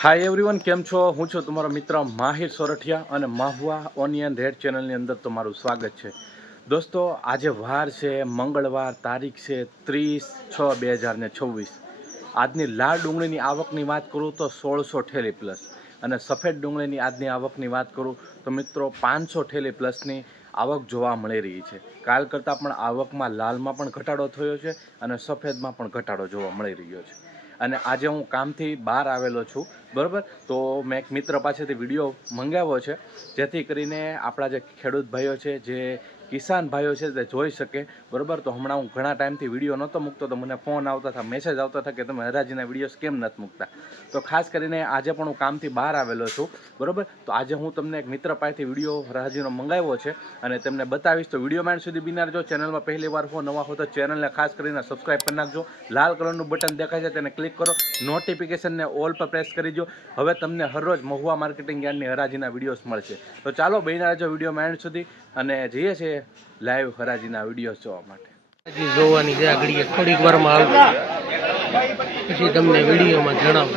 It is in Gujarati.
હાય એવરીવન, કેમ છો? હું છું તમારો મિત્ર માહિર સોરઠિયા અને મહુવા ઓનિયન રેડ ચેનલની અંદર તમારું સ્વાગત છે. દોસ્તો, આજે વાર છે મંગળવાર, તારીખ છે 30/6/2026. આજની લાલ ડુંગળીની આવકની વાત કરું તો 1600 ઠેલી પ્લસ, અને સફેદ ડુંગળીની આજની આવકની વાત કરું તો મિત્રો 500 ઠેલી પ્લસની આવક જોવા મળી રહી છે. કાલ કરતાં પણ આવકમાં લાલમાં પણ ઘટાડો થયો છે અને સફેદમાં પણ ઘટાડો જોવા મળી રહ્યો છે. અને આજે હું કામથી બહાર આવેલો છું, બરાબર. તો મેં એક મિત્ર પાસેથી વિડીયો મંગાવ્યો છે, જેથી કરીને આપણા જે ખેડૂત ભાઈઓ છે, જે કિસાન ભાઈઓ છે, તે જોઈ શકે, બરાબર. તો હમણાં હું ઘણા ટાઈમથી વિડીયો નહોતો મૂકતો, તો મને ફોન આવતા હતા, મેસેજ આવતા હતા કે તમે હરાજીના વિડીયોઝ કેમ નથી મૂકતા. તો ખાસ કરીને આજે પણ હું કામથી બહાર આવેલો છું, બરાબર. તો આજે હું તમને એક મિત્ર પાસેથી વિડીયો હરાજીનો મંગાવ્યો છે અને તેમને બતાવીશ. તો વિડીયો માઇન્ડ સુધી બિના રહેજો. ચેનલમાં પહેલી વાર હો, નવા હો તો ચેનલને ખાસ કરીને સબસ્ક્રાઈબ કરી નાખજો. લાલ કલરનું બટન દેખાય છે તેને ક્લિક કરો, નોટિફિકેશનને ઓલ પર પ્રેસ કરી દો. હવે તમને હરરોજ મહુવા માર્કેટિંગ યાર્ડની હરાજીના વિડીયોઝ મળશે. તો ચાલો બન્યા રહેજો વિડીયો માઇન્ડ સુધી અને જઈએ છીએ લાઈવ હરાજીના વિડીયોઝ જોવા માટે. જોવાની છે આગળ થોડીક વારમાં આવશે, પછી તમને વિડીયોમાં જણાવું.